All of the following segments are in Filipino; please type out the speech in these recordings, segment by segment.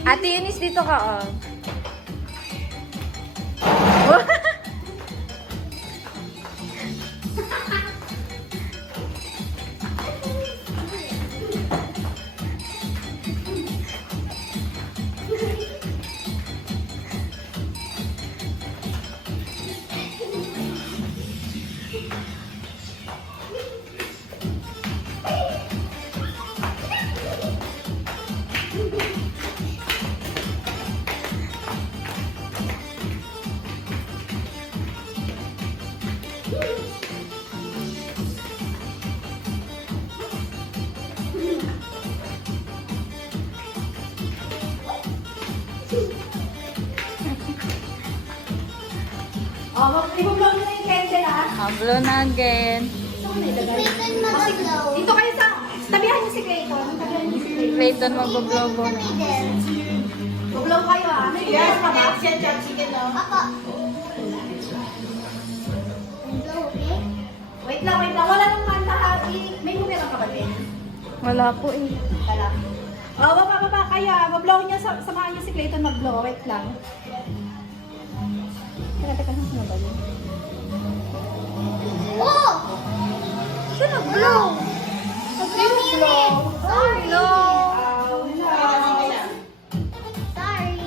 Ate Eunice, dito ka, oh. I-blow nyo na yung candle, ah. Blow na again. Dito kayo sa... Tabihan niyo si Clayton. Tabihan niyo si Clayton. Clayton, mag-blow mo na. Mag-blow kayo, ah. Yes, ka ba? Wait lang, wait lang. Wala nang kanta, ha. May numero ka ba, Ben? Wala po eh. Wala. Oh, baba. Kaya, mag-blow niya. Samahan niyo si Clayton mag-blow. Wait lang. Teka, saan ba yun? Oh! Sino nag-blow? Nag-blow. Sorry. No. Sorry.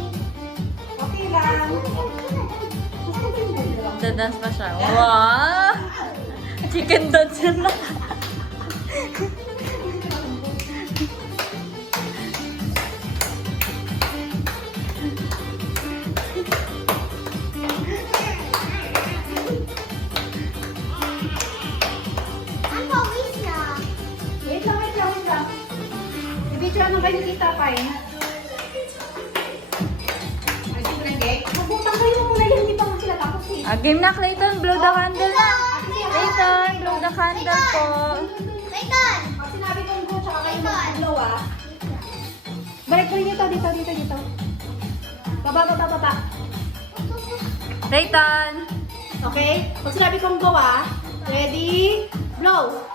Okay lang. Dadance pa siya. Wow! Chicken dance yun na. Ang pawis na. Wait lang. I-video ano kayo kita pa eh. Ay, siguro hindi. Magbutang kayo muna yan. Hindi pa nga sila tapos eh. Game na, Clayton. Blow the candle na. Clayton, blow the candle po. Clayton! Pag sinabi kong go, tsaka kayo mag-blow ah. Balik ko rin dito. Baba. Clayton. Okay? Pag sinabi kong go ah. Ready? Blow!